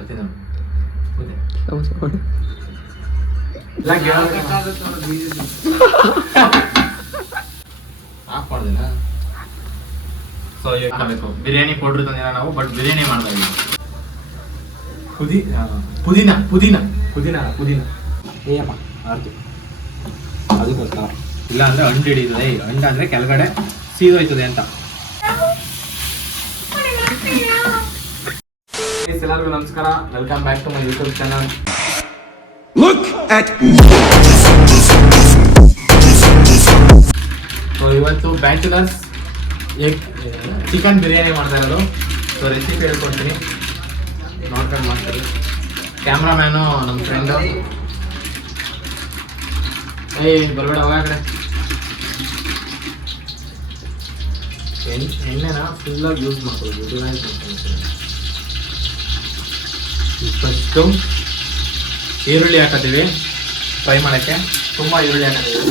So ಮಾಡಬೇಕು biryani powder ತಂದಿಲ್ಲ ನಾವು, ಬಟ್ ಬಿರಿಯಾನಿ ಮಾಡ್ತಾ ಇದ್ದೀವಿ. ಪುದೀನ ಪುದೀನ ಪುದೀನ ಪುದೀನ ಏಯಪ್ಪ ಆರ್ತು ಅದಕ್ಕೋಸ್ಕರ, ಇಲ್ಲ ಅಂದರೆ ಅಂಡು ಹಿಡಿತದೆ. ಅಂಡು ಅಂದರೆ ಕೆಳಗಡೆ ಸೀದೋಯ್ತದೆ ಅಂತ. ಎಲ್ಲರಿಗೂ ನಮಸ್ಕಾರ, welcome back to my YouTube channel. So ಇವತ್ತು ಬ್ಯಾಚುಲರ್ಸ್ ಚಿಕನ್ ಬಿರಿಯಾನಿ ಮಾಡ್ತಾ ಇರೋದು. ಸೊ ರೆಸಿಪಿ ಹೇಳ್ಕೊಡ್ತೀನಿ, ನೋಡ್ಕೊಂಡು ಮಾಡ್ತೀವಿ. ಕ್ಯಾಮ್ರಾಮ್ಯಾನು ನಮ್ಮ ಫ್ರೆಂಡು. ಬರಬೇಡ ಹೋಗ ಕಡೆ. ಎಣ್ಣೆನ ಫುಲ್ಲಾಗಿ ಯೂಸ್ ಮಾಡ್ಬೋದು, ಯುಟಿಲೈಸ್ ಮಾಡ್ಕೊಂಡು. ಫಸ್ಟು ಈರುಳ್ಳಿ ಹಾಕತ್ತೀವಿ ಫ್ರೈ ಮಾಡೋಕ್ಕೆ. ತುಂಬ ಈರುಳ್ಳಿ ಹಾಕತ್ತೀವಿ.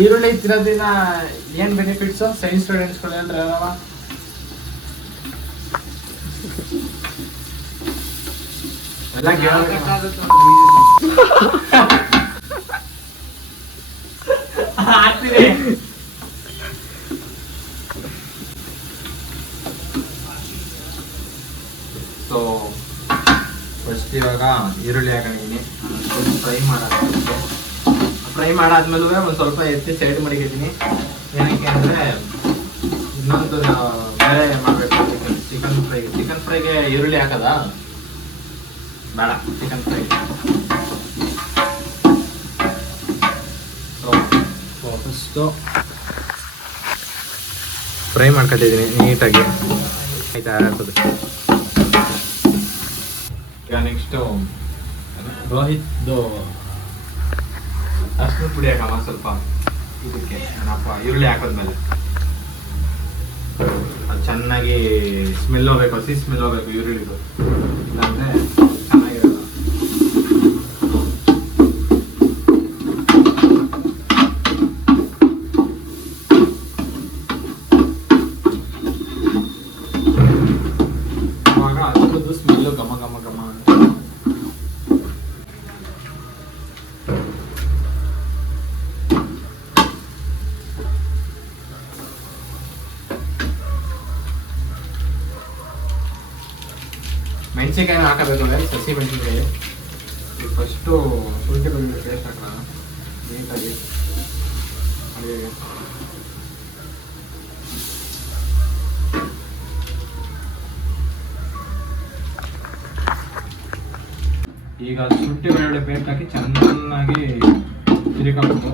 ಈರುಳ್ಳಿ ತಿನ್ನೋದ್ರಿಂದ ಏನು ಬೆನಿಫಿಟ್ಸು ಸೈನ್ಸ್ ಸ್ಟೂಡೆಂಟ್ಸ್ಗಳು ಅಂದ್ರೆ ಅಲ್ವಾ? ಎಲ್ಲ ಸೊ ಫಸ್ಟ್ ಇವಾಗ ಈರುಳ್ಳಿ ಹಾಕೊಂಡಿದ್ದೀನಿ, ಫ್ರೈ ಮಾಡಾದ್ಮೇಲೆ ಒಂದು ಸ್ವಲ್ಪ ಎತ್ತಿ ಸೈಡ್ ಮಡಗಿದ್ದೀನಿ. ಏನಕ್ಕೆ ಅಂದರೆ ಇನ್ನೊಂದು ಬೇರೆ ಮಾಡಬೇಕು. ಚಿಕನ್ ಫ್ರೈಗೆ ಈರುಳ್ಳಿ ಹಾಕದ ಬೇಡ. ಚಿಕನ್ ಫ್ರೈ ಫಸ್ಟು ಫ್ರೈ ಮಾಡ್ಕೊತಿದ್ದೀನಿ ನೀಟಾಗಿ. ಆಯ್ತಾ ಆಗ್ತದೆ. ಈಗ ನೆಕ್ಸ್ಟು ರೋಹಿತ್ದು ಅರ್ಶಿನ ಪುಡಿ ಹಾಕಮ್ಮ ಸ್ವಲ್ಪ ಇದಕ್ಕೆ. ಏನಪ್ಪ ಈರುಳ್ಳಿ ಹಾಕಿದ್ಮೇಲೆ ಅದು ಚೆನ್ನಾಗಿ ಸ್ಮೆಲ್ ಹೋಗ್ಬೇಕು, ಹಸಿ ಸ್ಮೆಲ್ ಹೋಗ್ಬೇಕು ಈರುಳ್ಳಿದು, ಇಲ್ಲಾಂದರೆ ಚೆನ್ನಾಗಿರಲ್ಲ. ಆವಾಗ ಅಷ್ಟೊಂದು ಸ್ಮೆಲ್ಲು ಘಮ ಘಮ ಘಮ ಅಂತ. ಮೆಣಸಿನ್ಕಾಯಿನ ಹಾಕಬೇಕು. ಸಸಿ ಮೆಣಸಿನ್ಕಾಯಿ ಫಸ್ಟು ಶುಂಠಿ ಬೆಳ್ಳುಳ್ಳಿ ಪೇಸ್ಟ್ ಹಾಕೋಣ ನೀಟಾಗಿ. ಈಗ ಶುಂಠಿ ಬೆಳ್ಳುಳ್ಳಿ ಪೇಸ್ಟ್ ಹಾಕಿ ಚೆನ್ನಾಗಿ ತಿರುಗಬೇಕು.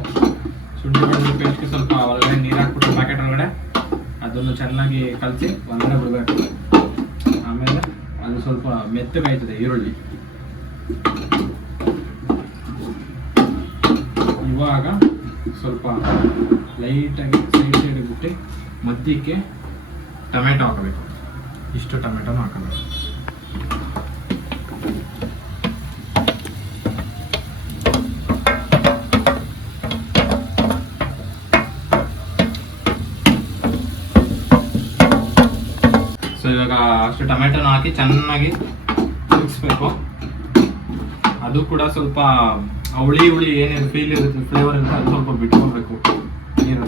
ಶುಂಠಿ ಬೆಳ್ಳುಳ್ಳಿ ಪೇಸ್ಟ್ಗೆ ಸ್ವಲ್ಪ ಒಳಗಡೆ ನೀರು ಹಾಕ್ಬಿಟ್ಟು ಪ್ಯಾಕೆಟ್ ಒಳಗಡೆ ಅದನ್ನು ಚೆನ್ನಾಗಿ ಕಲಸಿ ಒಳಗಡೆ ಬಿಡಬೇಕು. ಆಮೇಲೆ ಅದು ಸ್ವಲ್ಪ ಮೆತ್ತಗಾಯ್ತದೆ ಈರುಳ್ಳಿ. ಇವಾಗ ಸ್ವಲ್ಪ ಲೈಟಾಗಿ ಸೈಡ್ ಬಿಟ್ಟು ಮಧ್ಯಕ್ಕೆ ಟೊಮೆಟೊ ಹಾಕಬೇಕು. ಇಷ್ಟು ಟೊಮೆಟೊನೂ ಹಾಕಬೇಕು. ಸೊ ಇವಾಗ ಅಷ್ಟು ಟೊಮೆಟೊನ ಹಾಕಿ ಚೆನ್ನಾಗಿ ತಿರುಗಿಸ್ಬೇಕು. ಅದು ಕೂಡ ಸ್ವಲ್ಪ ಹುಳಿ ಏನಿದೆ ಫೀಲ್ ಇರುತ್ತೆ, ಫ್ಲೇವರ್ ಇರುತ್ತೆ, ಅದು ಸ್ವಲ್ಪ ಬಿಟ್ಕೊಳ್ಬೇಕು ನೀರು.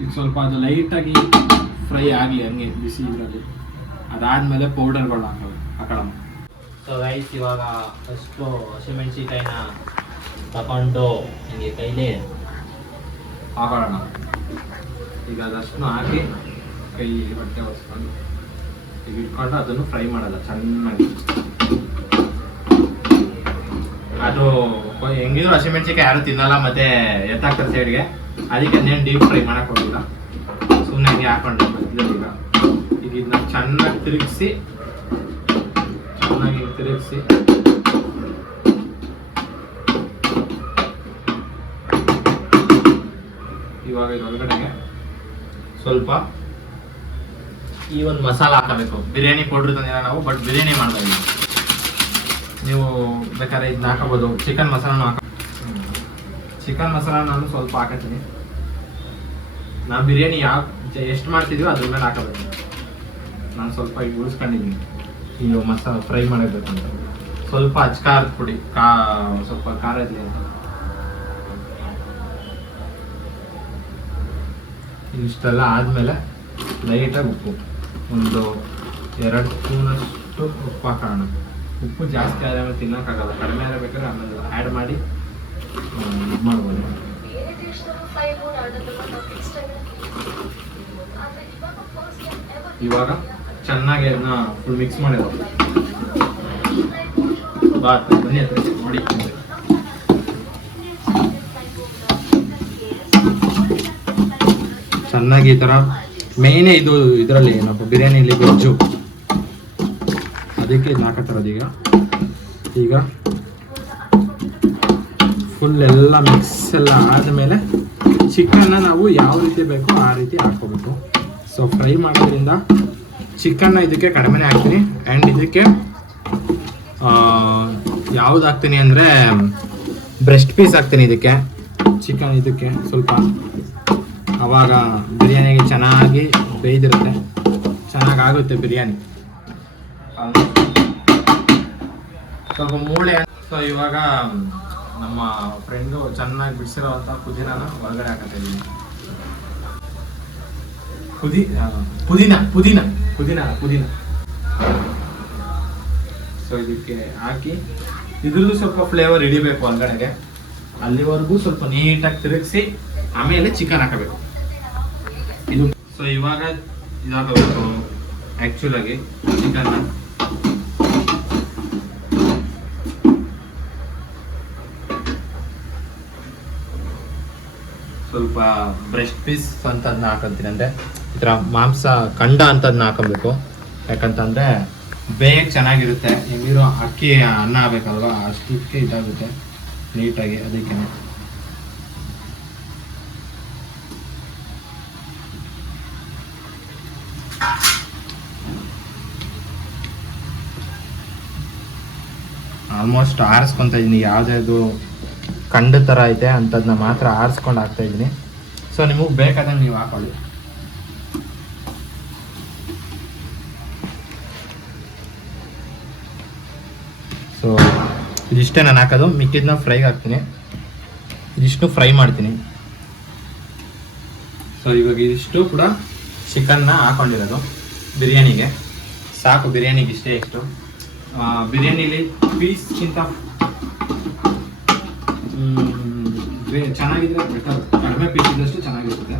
ಈಗ ಸ್ವಲ್ಪ ಅದು ಲೈಟಾಗಿ ಫ್ರೈ ಆಗಲಿ ಹಂಗೆ ಬಿಸಿ ಇದರಲ್ಲಿ. ಅದಾದಮೇಲೆ ಪೌಡರ್ಗಳನ್ನ ಹಾಕೋಣ. ಸೊ ರೈಸ್ ಇವಾಗ ಫಸ್ಟು ಹಸಿಮೆಣಸಿಕಾಯಿನ ತಗೊಂಡು ಹಿಂಗೆ ಕೈಲಿ ಹಾಕೊಳ್ಳೋಣ. ಈಗ ಅದಷ್ಟು ಹಾಕಿ ಕೈ ಬಟ್ಟೆ ಒರೆಸ್ಕೊಂಡು ಈಗ ಇಟ್ಕೊಂಡು ಅದನ್ನು ಫ್ರೈ ಮಾಡಲ್ಲ ಚೆನ್ನಾಗಿ. ಅದು ಹೆಂಗಿದ್ರು ಹಸಿಮೆಣಸಿಕಾಯಿ ಯಾರು ತಿನ್ನಲ್ಲ, ಮತ್ತೆ ಎತ್ತಾಕ್ತಾರೆ ಸೈಡ್ಗೆ. ಅದಕ್ಕೆ ಅದೇನು ಡೀಪ್ ಫ್ರೈ ಮಾಡಕ್ಕೆ ಹೋಗಿಲ್ಲ, ಸುಮ್ಮನೆ ಹಂಗೆ ಹಾಕೊಂಡು ಈಗ ಇದನ್ನ ಚೆನ್ನಾಗಿ ತಿರುಗಿಸಿ ಇವಾಗ ಇದರೊಳಗಡೆಗೆ ಸ್ವಲ್ಪ ಈ ಒಂದು ಮಸಾಲ ಹಾಕಬೇಕು. ಬಿರಿಯಾನಿ ಪೌಡ್ರ್ ತಂದಿಲ್ಲ ನಾವು, ಬಟ್ ಬಿರಿಯಾನಿ ಮಾಡ್ತಾ ಇದ್ದೀವಿ. ನೀವು ಬೇಕಾದ್ರೆ ಇದನ್ನ ಹಾಕೋಬೋದು, ಚಿಕನ್ ಮಸಾಲನೂ ಚಿಕನ್ ಮಸಾಲ ನಾನು ಸ್ವಲ್ಪ ಹಾಕತ್ತೀನಿ. ನಾವು ಬಿರಿಯಾನಿ ಎಷ್ಟು ಮಾಡ್ತಿದ್ವಿ ಅದ್ರ ಮೇಲೆ ಹಾಕಬೇಕು. ನಾನು ಸ್ವಲ್ಪ ಈಗ ಉಳಿಸ್ಕೊಂಡಿದ್ದೀನಿ ಈಗ ಮಸಾಲ ಫ್ರೈ ಮಾಡಬೇಕಂತ. ಸ್ವಲ್ಪ ಅಚ್ಕಾರದ ಪುಡಿ ಸ್ವಲ್ಪ ಖಾರ ಇರಲಿ ಅಂತ. ಇಷ್ಟೆಲ್ಲ ಆದಮೇಲೆ ಲೈಟಾಗಿ ಉಪ್ಪು, ಒಂದು 2 ಸ್ಪೂನಷ್ಟು ಉಪ್ಪು ಹಾಕೋಣ. ಉಪ್ಪು ಜಾಸ್ತಿ ಆದ್ಮೇಲೆ ತಿನ್ನೋಕ್ಕಾಗಲ್ಲ, ಕಡಿಮೆ ಆಗಬೇಕಾದ್ರೆ ಆಮೇಲೆ ಆ್ಯಡ್ ಮಾಡಿ ಇದು ಮಾಡ್ಬೋದು. ಇವಾಗ ಚೆನ್ನಾಗಿ ಅದನ್ನ ಫುಲ್ ಮಿಕ್ಸ್ ಮಾಡಿರೋ ಬನ್ನಿ ಹತ್ರ ನೋಡಿ. ಚೆನ್ನಾಗಿ ಈ ಥರ ಮೇಯ್ನೇ ಇದು ಇದರಲ್ಲಿ ಏನಪ್ಪ ಬಿರಿಯಾನಿಲಿ ಗೊಜ್ಜು, ಅದಕ್ಕೆ ಇದನ್ನ ಹಾಕತ್ತಿರೋದು. ಈಗ ಫುಲ್ ಎಲ್ಲ ಮಿಕ್ಸ್ ಎಲ್ಲ ಆದಮೇಲೆ ಚಿಕನ್ನ ನಾವು ಯಾವ ರೀತಿ ಬೇಕೋ ಆ ರೀತಿ ಹಾಕ್ಕೋಬೇಕು. ಸೊ ಫ್ರೈ ಮಾಡೋದ್ರಿಂದ ಚಿಕನ್ನ ಇದಕ್ಕೆ ಕಡಿಮೆನೇ ಹಾಕ್ತೀನಿ. ಆ್ಯಂಡ್ ಇದಕ್ಕೆ ಯಾವ್ದು ಹಾಕ್ತೀನಿ ಅಂದರೆ ಬ್ರೆಸ್ಟ್ ಪೀಸ್ ಹಾಕ್ತೀನಿ ಇದಕ್ಕೆ, ಚಿಕನ್ ಇದಕ್ಕೆ ಸ್ವಲ್ಪ. ಆವಾಗ ಬಿರಿಯಾನಿಗೆ ಚೆನ್ನಾಗಿ ಬೇಯ್ದಿರುತ್ತೆ, ಚೆನ್ನಾಗಾಗುತ್ತೆ ಬಿರಿಯಾನಿ. ಸ್ವಲ್ಪ ಮೂಳೆ. ಸೊ ಇವಾಗ ನಮ್ಮ ಫ್ರೆಂಡು ಚೆನ್ನಾಗಿ ಬಿಡಿಸಿರೋವಂಥ ಪುದೀನಾನ ಹೊರಗಡೆ ಹಾಕತ್ತಾ ಇದ್ದೀನಿ. ಪುದೀನ. ಸೊ ಇದಕ್ಕೆ ಹಾಕಿ ಇದ್ರದ್ದು ಸ್ವಲ್ಪ ಫ್ಲೇವರ್ ಹಿಡಿಬೇಕು ಹೊರಗಡೆಗೆ, ಅಲ್ಲಿವರೆಗೂ ಸ್ವಲ್ಪ ನೀಟಾಗಿ ತಿರುಗಿಸಿ ಆಮೇಲೆ ಚಿಕನ್ ಹಾಕಬೇಕು ಇದು. ಸೊ ಇವಾಗ ಇದಾಗಬೇಕು ಆ್ಯಕ್ಚುಲಾಗಿ ಚಿಕನ್ನ. ಸ್ವಲ್ಪ ಬ್ರೆಸ್ಟ್ ಪೀಸ್ ಅಂತದನ್ನ ಹಾಕೊಂತೀನಿ, ಅಂದರೆ ಈ ಥರ ಮಾಂಸ ಖಂಡ ಅಂತದನ್ನ ಹಾಕೊಬೇಕು. ಯಾಕಂತಂದರೆ ಬೇಗ ಚೆನ್ನಾಗಿರುತ್ತೆ. ನೀರು ಅಕ್ಕಿ ಅನ್ನ ಆಗಬೇಕಲ್ವ, ಅಷ್ಟಕ್ಕೆ ಇದಾಗುತ್ತೆ ನೀಟಾಗಿ, ಅದಕ್ಕೆ. ಆಲ್ಮೋಸ್ಟ್ ಆರಿಸ್ಕೊತಾ ಇದ್ದೀನಿ, ಯಾವುದ್ಯಾವುದು ಕಂಡ ಥರ ಐತೆ ಅಂಥದನ್ನ ಮಾತ್ರ ಆರಿಸ್ಕೊಂಡು ಹಾಕ್ತಾಯಿದ್ದೀನಿ. ಸೊ ನಿಮಗೆ ಬೇಕಾದಂಗೆ ನೀವು ಹಾಕೊಳ್ಳಿ. ಸೊ ಇದಿಷ್ಟೇ ನಾನು ಹಾಕೋದು, ಮಿಕ್ಕಿದ್ನ ಫ್ರೈಗೆ ಹಾಕ್ತೀನಿ. ಇದಿಷ್ಟು ಫ್ರೈ ಮಾಡ್ತೀನಿ. ಸೊ ಇವಾಗ ಇದಿಷ್ಟು ಕೂಡ ಚಿಕನ್ನ ಹಾಕೊಂಡಿರೋದು ಬಿರಿಯಾನಿಗೆ ಸಾಕು. ಬಿರಿಯಾನಿಗೆ ಇಷ್ಟೇ. ಎಷ್ಟು ಬಿರಿಯಾನಿಲಿ ಪೀಸ್ಗಿಂತ ಚೆನ್ನಾಗಿದ್ರೆ ಬೆಟರ್, ಕಡಿಮೆ ಪೀಸ್ ಇದ್ದಷ್ಟು ಚೆನ್ನಾಗಿರುತ್ತೆ.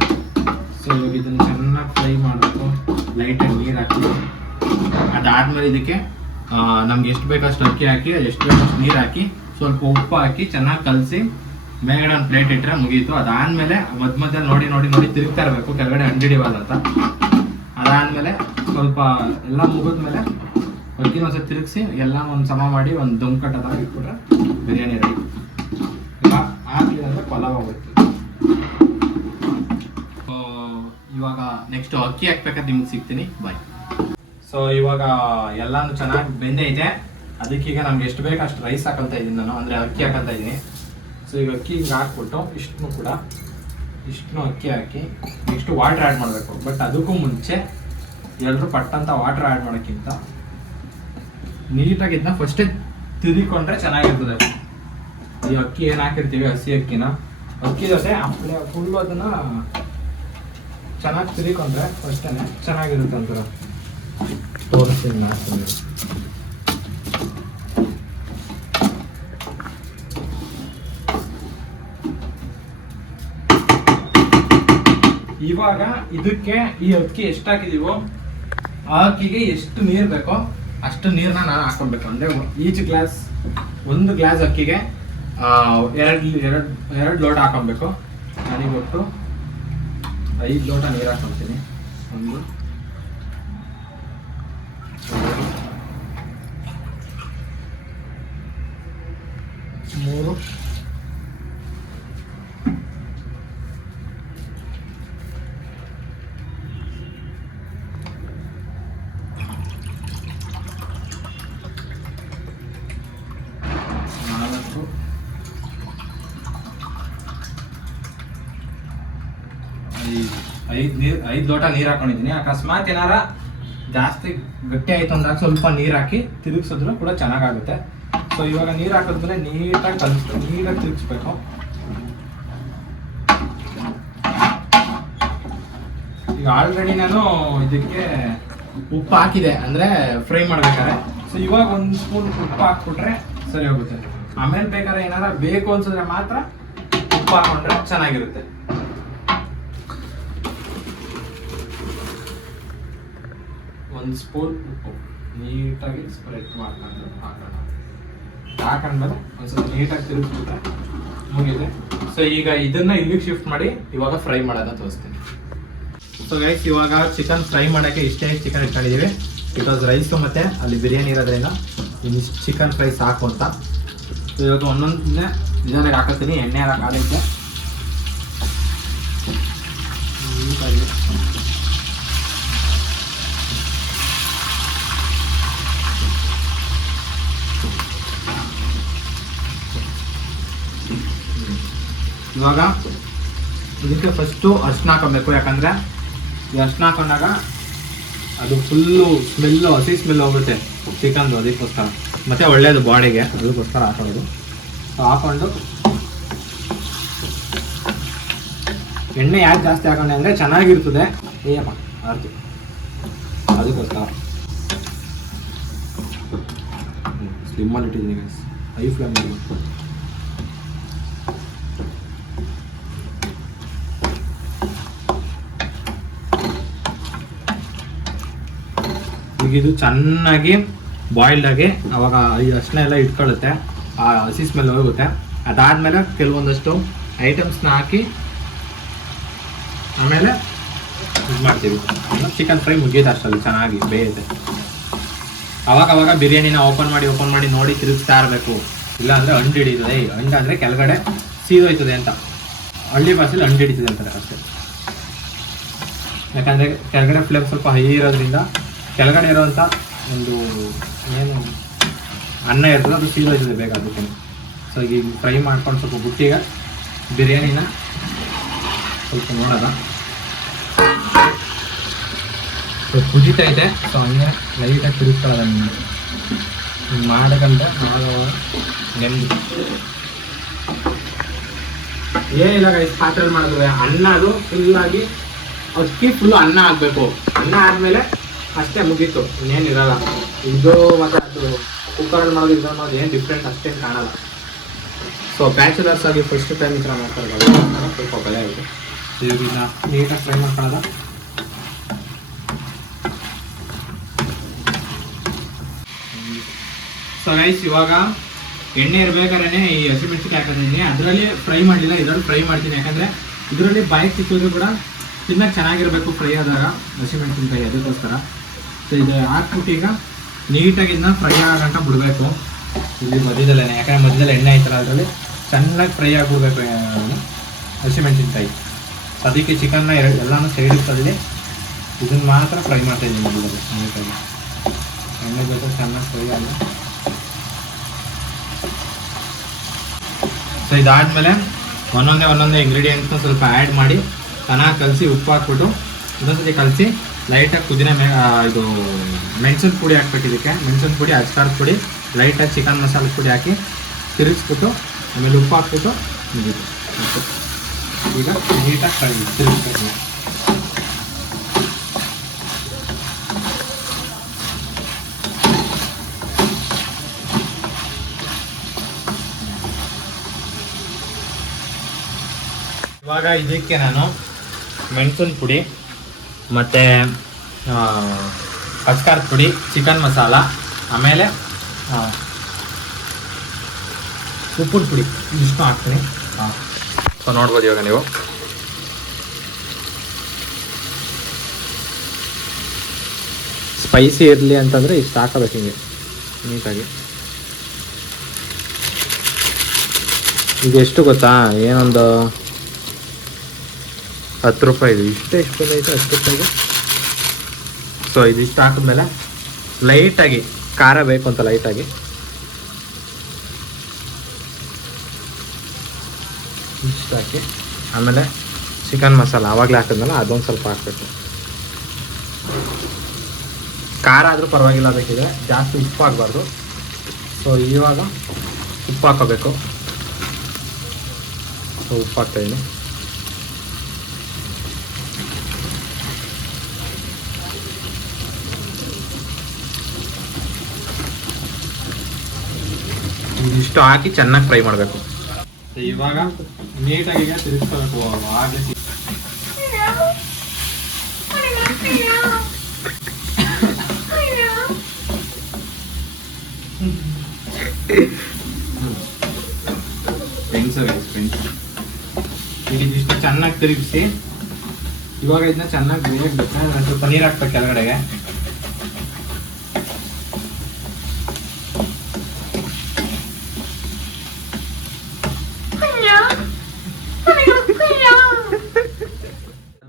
ಸೊ ಇವಾಗ ಇದನ್ನು ಚೆನ್ನಾಗಿ ಫ್ರೈ ಮಾಡಬೇಕು, ಲೈಟಾಗಿ ನೀರು ಹಾಕಿ. ಅದಾದಮೇಲೆ ಇದಕ್ಕೆ ನಮ್ಗೆ ಎಷ್ಟು ಬೇಕಷ್ಟು ಅಕ್ಕಿ ಹಾಕಿ, ಎಷ್ಟು ಬೇಕಷ್ಟು ನೀರು ಹಾಕಿ, ಸ್ವಲ್ಪ ಉಪ್ಪು ಹಾಕಿ ಚೆನ್ನಾಗಿ ಕಲಸಿ ಮೇಲ್ಗಡೆ ಒಂದು ಪ್ಲೇಟ್ ಇಟ್ಟರೆ ಮುಗೀತು. ಅದಾದಮೇಲೆ ಮಧ್ಯ ನೋಡಿ ನೋಡಿ ನೋಡಿ ತಿರುಗ್ತಾ ಇರಬೇಕು, ಕೆಳಗಡೆ ಅಂಡಿಡಿಬಾರ್ದು ಅಂತ. ಅದಾದಮೇಲೆ ಸ್ವಲ್ಪ ಎಲ್ಲ ಮುಗಿದ್ಮೇಲೆ ಅಕ್ಕಿನ ಒಂದ್ಸತಿ ತಿರುಗಿಸಿ ಎಲ್ಲ ಒಂದು ಸಮ ಮಾಡಿ ಒಂದು ದಮ್ ಕಟ್ಟೋದಾಗ ಇಟ್ಬಿಟ್ರೆ ಬಿರಿಯಾನಿ ರೆಡಿ. ಹಾಕಲಿಲ್ಲ ಪಲಾವ್ ಆಗುತ್ತೆ. ಇವಾಗ ನೆಕ್ಸ್ಟ್ ಅಕ್ಕಿ ಹಾಕ್ಬೇಕಾದ್ರೆ ನಿಮ್ಗೆ ಸಿಗ್ತೀನಿ, ಬಾಯ್. ಸೊ ಇವಾಗ ಎಲ್ಲಾನು ಚೆನ್ನಾಗಿ ಬೆಂದೈತೆ. ಅದಕ್ಕೀಗ ನಮ್ಗೆ ಎಷ್ಟು ಬೇಕು ಅಷ್ಟು ರೈಸ್ ಹಾಕೊಳ್ತಾ ಇದ್ದೀನಿ ನಾನು, ಅಂದರೆ ಅಕ್ಕಿ ಹಾಕೊಳ್ತಾ ಇದ್ದೀನಿ. ಸೊ ಈಗ ಅಕ್ಕಿ ಹಿಂಗೆ ಹಾಕ್ಬಿಟ್ಟು ಇಷ್ಟನ್ನು ಅಕ್ಕಿ ಹಾಕಿ ನೆಕ್ಸ್ಟ್ ವಾಟ್ರ್ ಆ್ಯಡ್ ಮಾಡಬೇಕು. ಬಟ್ ಅದಕ್ಕೂ ಮುಂಚೆ ಎಲ್ಲರೂ ಪಟ್ಟಂತ ವಾಟ್ರ್ ಆ್ಯಡ್ ಮಾಡೋಕ್ಕಿಂತ ನೀಟಾಗಿ ಇದನ್ನ ಫಸ್ಟೇ ತಿರುಗಿಕೊಂಡ್ರೆ ಚೆನ್ನಾಗಿರ್ತದೆ. ಈ ಅಕ್ಕಿ ಏನು ಹಾಕಿರ್ತೀವಿ, ಹಸಿ ಅಕ್ಕಿ ಜೊತೆ ಫುಲ್ಲು ಅದನ್ನು ಚೆನ್ನಾಗಿ ತಿರುಗಿಕೊಂಡ್ರೆ ಫಸ್ಟೇ ಚೆನ್ನಾಗಿರುತ್ತೆ ಅಂತಾರೆ. ತೋರಿಸ್ತೀನಿ ಹಾಕ್ತೀನಿ. ಇವಾಗ ಇದಕ್ಕೆ ಈ ಅಕ್ಕಿ ಎಷ್ಟು ಹಾಕಿದೀವೋ ಆ ಅಕ್ಕಿಗೆ ಎಷ್ಟು ನೀರು ಬೇಕೋ ಅಷ್ಟು ನೀರನ್ನ ನಾನು ಹಾಕೊಳ್ಬೇಕು. ಅಂದರೆ ಒಂದು ಗ್ಲಾಸ್ ಅಕ್ಕಿಗೆ 2 ಲೋಟ ಹಾಕೊಬೇಕು. ನಾನೀಗೊಟ್ಟು 5 ಲೋಟ ನೀರು ಹಾಕೊಳ್ತೀನಿ. 1 2 3 4 ಐದು ಲೋಟ ನೀರು ಹಾಕೊಂಡಿದ್ದೀನಿ. ಅಕಸ್ಮಾತ್ ಏನಾರ ಜಾಸ್ತಿ ಗಟ್ಟಿ ಆಯ್ತು ಅಂದಾಗ ಸ್ವಲ್ಪ ನೀರು ಹಾಕಿ ತಿರುಗಿಸಿದ್ರು ಕೂಡ ಚೆನ್ನಾಗಾಗುತ್ತೆ. ಸೊ ಇವಾಗ ನೀರು ಹಾಕಿದ್ಮೇಲೆ ನೀಟಾಗಿ ತಿರುಗಿಸ್ಬೇಕು. ಈಗ ಆಲ್ರೆಡಿ ನಾನು ಇದಕ್ಕೆ ಉಪ್ಪು ಹಾಕಿದೆ ಅಂದರೆ ಫ್ರೈ ಮಾಡ್ಬೇಕಾದ್ರೆ. ಸೊ ಇವಾಗ 1 ಸ್ಪೂನ್ ಉಪ್ಪು ಹಾಕ್ಬಿಟ್ರೆ ಸರಿ ಹೋಗುತ್ತೆ. ಆಮೇಲೆ ಬೇಕಾದ್ರೆ ಏನಾರ ಬೇಕು ಅನ್ಸಿದ್ರೆ ಮಾತ್ರ ಉಪ್ಪು ಹಾಕೊಂಡ್ರೆ ಚೆನ್ನಾಗಿರುತ್ತೆ. ಒಂದು ಸ್ಪೂನ್ ಉಪ್ಪು ನೀಟಾಗಿ ಸ್ಪ್ರೆಡ್ ಮಾಡ್ಕೊಂಡು ಹಾಕೊಂಡ್ಮೇಲೆ ಒಂದ್ಸಲ ನೀಟಾಗಿ ತಿರುಗಿಸ್ಬಿಟ್ರೆ ಮುಗಿದೆ. ಸೊ ಈಗ ಇದನ್ನ ಇಲ್ಲಿಗೆ ಶಿಫ್ಟ್ ಮಾಡಿ ಇವಾಗ ಫ್ರೈ ಮಾಡೋದನ್ನ ತೋರಿಸ್ತೀನಿ. ಸೊ ಗೈಸ್, ಇವಾಗ ಚಿಕನ್ ಫ್ರೈ ಮಾಡೋಕ್ಕೆ ಇಷ್ಟೇ ಚಿಕನ್ ಇಟ್ಕೊಂಡಿದ್ದೀವಿ. ಬಿಕಾಸ್ ರೈಸು ಮತ್ತು ಅಲ್ಲಿ ಬಿರಿಯಾನಿ ಇರೋದ್ರಿಂದ ಇಷ್ಟು ಚಿಕನ್ ಫ್ರೈ ಸಾಕು ಅಂತ. ಸೊ ಇವಾಗ ಒಂದೊಂದನ್ನೇ ನಿಧಾನಕ್ಕೆ ಹಾಕೋತೀನಿ. ಎಣ್ಣೆ ಎಲ್ಲ ಕಾಲೈತೆ. ಇವಾಗ ಇದಕ್ಕೆ ಫಸ್ಟು ಅರ್ಶಿನ ಹಾಕೋಬೇಕು. ಯಾಕಂದರೆ ಈ ಅರ್ಶಿನ ಹಾಕೊಂಡಾಗ ಅದು ಫುಲ್ಲು ಸ್ಮೆಲ್ಲು, ಹಸಿ ಸ್ಮೆಲ್ ಹೋಗುತ್ತೆ ಚಿಕನ್ದು. ಅದಕ್ಕೋಸ್ಕರ ಮತ್ತು ಒಳ್ಳೆಯದು ಬಾಡಿಗೆ, ಅದಕ್ಕೋಸ್ಕರ ಹಾಕೊಳ್ಳೋದು. ಹಾಕೊಂಡು ಎಣ್ಣೆ ಯಾಕೆ ಜಾಸ್ತಿ ಹಾಕೊಂಡೆ ಅಂದರೆ ಚೆನ್ನಾಗಿರ್ತದೆ. ಏಯಪ್ಪ ಆರ್ತಿ, ಅದಕ್ಕೋಸ್ಕರ ಸ್ಲಿಮ್ಮಲ್ಲಿ ಇಟ್ಟಿದ್ದೀನಿ ಗೈಸ್, ಹೈ ಫ್ಲೇಮಲ್ಲಿ. ಈಗ ಇದು ಚೆನ್ನಾಗಿ ಬಾಯ್ಲ್ಡ್ ಆಗಿ ಅವಾಗ ಈ ಅರ್ಶಿನ ಎಲ್ಲ ಇಟ್ಕೊಳ್ಳುತ್ತೆ, ಆ ಹಸಿ ಸ್ಮೆಲ್ ಹೋಗುತ್ತೆ. ಅದಾದಮೇಲೆ ಕೆಲವೊಂದಷ್ಟು ಐಟಮ್ಸ್ನ ಹಾಕಿ ಆಮೇಲೆ ಇದು ಮಾಡ್ತೀವಿ. ಚಿಕನ್ ಫ್ರೈ ಮುಗಿಯುತ್ತೆ ಅಷ್ಟಲ್ಲಿ, ಚೆನ್ನಾಗಿ ಬೇಯುತ್ತೆ. ಅವಾಗ ಬಿರಿಯಾನಿನ ಓಪನ್ ಮಾಡಿ ನೋಡಿ ತಿರುಗಿಸ್ತಾ ಇರಬೇಕು. ಇಲ್ಲ ಅಂದರೆ ಅಂಡು ಹಿಡಿತದೆ. ಅಂಡು ಅಂದರೆ ಕೆಳಗಡೆ ಸೀದೋಯ್ತದೆ ಅಂತ, ಹಳ್ಳಿ ಭಾಷೆಲಿ ಅಂಡು ಹಿಡಿತದೆ ಅಂತಾರೆ ಅಷ್ಟೇ. ಯಾಕಂದರೆ ಕೆಳಗಡೆ ಫ್ಲೇಮ್ ಸ್ವಲ್ಪ ಹೈ ಇರೋದ್ರಿಂದ ಕೆಳಗಡೆ ಇರೋವಂಥ ಒಂದು ಏನು ಅನ್ನ ಇರ್ತದೆ ಅದು ಸೀದೋಯ್ತದೆ ಬೇಗ ಅದಕ್ಕೆ. ಸೊ ಈಗ ಫ್ರೈ ಮಾಡ್ಕೊಂಡು ಸ್ವಲ್ಪ ಬುಟ್ಟಿಗೆ ಬಿರಿಯಾನಿನ ಸ್ವಲ್ಪ ನೋಡೋದ ಕುದೀತಾ ಇದೆ. ಸೊ ಹಂಗೆ ಲೈಟಾಗಿ ತಿರುಗಿಸ್ಕೊಳ್ಳೋದ ಮಾಡಕಂತ ನೆಮ್ಮದಿ ಏನಿಲ್ಲ ಗೈಸ್. ಪಾತ್ರೆಯಲ್ಲಿ ಮಾಡಿದ್ರೆ ಅನ್ನ ಅದು ಫುಲ್ಲಾಗಿ ಅಕ್ಕಿ ಫುಲ್ಲು ಅನ್ನ ಆಗಬೇಕು. ಅನ್ನ ಆದಮೇಲೆ ಅಷ್ಟೇ ಮುಗೀತು, ಇನ್ನೇನಿರಲ್ಲ. ಇದು ಮತ್ತು ಅದು ಕುಕ್ಕರಲ್ಲಿ ಮಾಡೋದು ಇದು ಅನ್ನೋದು ಏನು ಡಿಫ್ರೆಂಟ್ ಅಷ್ಟೇನು ಕಾಣಲ್ಲ. ಸೊ ಬ್ಯಾಚುಲರ್ಸ್ ಆಗಿ ಫಸ್ಟ್ ಟೈಮ್ ಈ ಥರ ಮಾಡ್ತಾರೆ, ಸ್ವಲ್ಪ ಭಯ ಇದೆ. ಇದನ್ನ ನೀಟಾಗಿ ಫ್ರೈ ಮಾಡ್ಕೊಳ್ಳೋದ. ಸೊ ಗೈಸ್, ಇವಾಗ ಎಣ್ಣೆ ಇರಬೇಕಾದ್ರೆ ಈ ಹಸಿಮೆಣಸಿನಕಾಯಿ ಹಾಕಿದ್ದೀನಿ. ಅದರಲ್ಲಿ ಫ್ರೈ ಮಾಡಲಿಲ್ಲ, ಇದರಲ್ಲಿ ಫ್ರೈ ಮಾಡ್ತೀನಿ. ಯಾಕಂದರೆ ಇದರಲ್ಲಿ ಬಾಯಿಗೆ ಸಿಕ್ಕಿದ್ರು ಕೂಡ ತಿನ್ನಕ್ಕೆ ಚೆನ್ನಾಗಿರಬೇಕು ಫ್ರೈ ಆದಾಗ ಹಸಿಮೆಣಸಿನಕಾಯಿ, ಅದಕ್ಕೋಸ್ಕರ. ಸೊ ಇದು ಹಾಕ್ಬಿಟ್ಟು ಈಗ ನೀಟಾಗಿ ಇದನ್ನ ಫ್ರೈ ಆಗಂಟ ಬಿಡಬೇಕು ಇಲ್ಲಿ ಮಧ್ಯದಲ್ಲೇ. ಯಾಕಂದರೆ ಮಧ್ಯದಲ್ಲಿ ಎಣ್ಣೆ ಆಯ್ತಲ್ಲ, ಅದರಲ್ಲಿ ಚೆನ್ನಾಗಿ ಫ್ರೈ ಆಗಿಬಿಡ್ಬೇಕು ಹಸಿಮೆಣಸಿನ್ಕಾಯಿ. ಅದಕ್ಕೆ ಚಿಕನ್ನ ಎಲ್ಲನೂ ಸೈಡಿಗೆ ತಳ್ಳಿ ಇದನ್ನು ಮಾತ್ರ ಫ್ರೈ ಮಾಡ್ತಾಯಿದ್ದೀನಿ ಮಧ್ಯದಲ್ಲಿ ನೀಟಾಗಿ. ಎಣ್ಣೆ ಬೇಕು ಚೆನ್ನಾಗಿ ಫ್ರೈ ಆಗ. ಸೊ ಇದಾದಮೇಲೆ ಒಂದೊಂದೇ ಇಂಗ್ರೀಡಿಯೆಂಟ್ಸ್ನ ಸ್ವಲ್ಪ ಆ್ಯಡ್ ಮಾಡಿ ಚೆನ್ನಾಗಿ ಕಲಸಿ ಉಪ್ಪು ಹಾಕ್ಬಿಟ್ಟು ಇನ್ನೊಂದ್ಸತಿ ಕಲಸಿ ಲೈಟಾಗಿ ಕುದಿನ ಇದು ಮೆಣಸಿನ ಪುಡಿ ಹಾಕ್ಬೇಕು. ಇದಕ್ಕೆ ಮೆಣಸಿನ ಪುಡಿ, ಅಚ್ಕಾರದ ಪುಡಿ, ಲೈಟಾಗಿ ಚಿಕನ್ ಮಸಾಲೆ ಪುಡಿ ಹಾಕಿ ತಿರುಗಿಸ್ಬಿಟ್ಟು ಆಮೇಲೆ ಉಪ್ಪು ಹಾಕ್ಬಿಟ್ಟು ಮುಗೀತು. ಈಗ ನೀಟಾಗಿ ತಿರುಗಿಸ್ಬೇಕು. ಇವಾಗ ಇದಕ್ಕೆ ನಾನು ಮೆಣಸಿನ ಪುಡಿ ಮತ್ತು ಅಚ್ಕಾರದ ಪುಡಿ, ಚಿಕನ್ ಮಸಾಲ, ಆಮೇಲೆ ಉಪ್ಪಿನ ಪುಡಿ ಇಷ್ಟು ಹಾಕ್ತೀನಿ. ಸೊ ನೋಡ್ಬೋದು ಇವಾಗ ನೀವು. ಸ್ಪೈಸಿ ಇರಲಿ ಅಂತಂದರೆ ಇಷ್ಟು ಹಾಕಬೇಕು ಹಿಂಗೆ ನೀಟಾಗಿ. ಇದು ಎಷ್ಟು ಗೊತ್ತಾ, ಏನೊಂದು 10 ರೂಪಾಯಿ. ಇದು ಎಷ್ಟು ಬಂದೈತೆ 10 ರೂಪಾಯಿಗೆ. ಸೊ ಇದಿಷ್ಟು ಹಾಕಿದ್ಮೇಲೆ ಲೈಟಾಗಿ ಖಾರ ಬೇಕು ಅಂತ ಲೈಟಾಗಿ ಇಷ್ಟು ಹಾಕಿ ಆಮೇಲೆ ಚಿಕನ್ ಮಸಾಲ ಆವಾಗಲೇ ಹಾಕಿದ್ನಲ್ಲ ಅದೊಂದು ಸ್ವಲ್ಪ ಹಾಕ್ಬೇಕು. ಖಾರ ಆದರೂ ಪರವಾಗಿಲ್ಲ, ಬೇಕಿದೆ ಜಾಸ್ತಿ ಉಪ್ಪು ಆಗಬಾರ್ದು. ಸೊ ಇವಾಗ ಉಪ್ಪು ಹಾಕೋಬೇಕು. ಸೊ ಉಪ್ಪು ಹಾಕ್ತಾಯಿದ್ದೀನಿ. ಇದಿಷ್ಟು ಹಾಕಿ ಚೆನ್ನಾಗಿ ಫ್ರೈ ಮಾಡಬೇಕು. ಇವಾಗ ನೀಟಾಗಿ ತಿರುಗಿಸ್ಕೋಬೇಕು. ಹಾಗೆ ಈಗ ಇದಿಷ್ಟು ಚೆನ್ನಾಗಿ ತಿರುಗಿಸಿ ಇವಾಗ ಇದನ್ನ ಚೆನ್ನಾಗಿ ಬೇಯಬೇಕು. ಸ್ವಲ್ಪ ನೀರು ಹಾಕ್ಬೇಕು ಕೆಳಗಡೆಗೆ.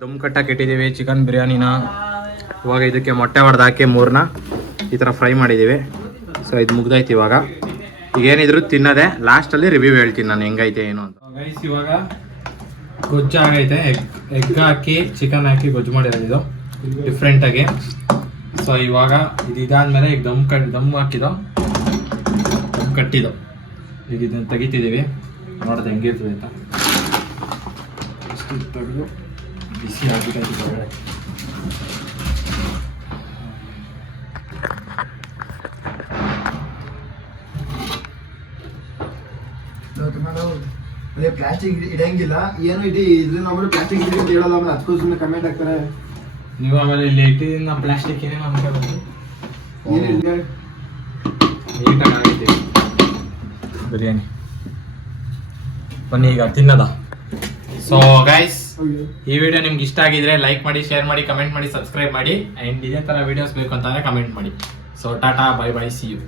ದಮ್ ಕಟ್ಟಕ್ಕೆ ಇಟ್ಟಿದ್ದೀವಿ ಚಿಕನ್ ಬಿರಿಯಾನಿನ. ಇವಾಗ ಇದಕ್ಕೆ ಮೊಟ್ಟೆ ಹೊಡೆದಾಕಿ 3ನ ಈ ಥರ ಫ್ರೈ ಮಾಡಿದ್ದೀವಿ. ಸೊ ಇದು ಮುಗ್ದೈತಿ. ಇವಾಗ ಈಗೇನಿದ್ರು ತಿನ್ನೋದೆ, ಲಾಸ್ಟಲ್ಲಿ ರಿವ್ಯೂ ಹೇಳ್ತೀನಿ ನಾನು ಹೆಂಗೈತೆ ಏನು ಅಂತ. ಗೈಸ್ ಇವಾಗ ಗೊಜ್ಜು ಆಗೈತೆ. ಎಗ್ ಹಾಕಿ ಚಿಕನ್ ಹಾಕಿ ಗೊಜ್ಜು ಮಾಡಿರೋದು ಡಿಫ್ರೆಂಟಾಗಿ. ಸೊ ಇವಾಗ ಇದಾದ್ಮೇಲೆ ಈಗ ದಮ್ ಹಾಕಿದೋ, ದಮ್ ಕಟ್ಟಿದೋ. ಈಗ ಇದನ್ನು ತೆಗಿತಿದ್ದೀವಿ, ನೋಡಿದೆ ಹೆಂಗಿರ್ತದೆ ಅಂತ. ಇಷ್ಟು ತೆಗೆದು ಬಿಸಿ ಆಗಿಬಿಟ್ಟು ಹೊರಗಡೆ. ಅದೇ ಪ್ಲಾಸ್ಟಿಕ್ ಇಡಂಗಿಲ್ಲ, ಏನು ಇಡೀ ಇದನ್ನ ಪ್ಲಾಸ್ಟಿಕ್ ಅಂತ ಹೇಳಲ್ಲ, ಆಮೇಲೆ ಅದಕ್ಕೂ ಸುಮ್ಮನೆ ಕಮೆಂಟ್ ಹಾಕ್ತಾರೆ. ನೀವು ಆಮೇಲೆ ಇಲ್ಲಿ ಇಟ್ಟಿನ ಪ್ಲಾಸ್ಟಿಕ್ ಏನೇನು ಅನ್ಕೋಬೋದು. ನೀಟಾಗಿ ಆಗೈತಿ ಬಿರಿಯಾನಿ. ಬನ್ನಿ ಈಗ ತಿನ್ನದ. ಸೊ ಗೈಸ್, ಈ ವಿಡಿಯೋ ನಿಮ್ಗೆ ಇಷ್ಟ ಆಗಿದ್ರೆ ಲೈಕ್ ಮಾಡಿ, ಶೇರ್ ಮಾಡಿ, ಕಮೆಂಟ್ ಮಾಡಿ, ಸಬ್ಸ್ಕ್ರೈಬ್ ಮಾಡಿ. ಆ್ಯಂಡ್ ಇದೇ ಥರ ವಿಡಿಯೋಸ್ ಬೇಕು ಅಂತಂದರೆ ಕಮೆಂಟ್ ಮಾಡಿ. So tata, bye bye, see you.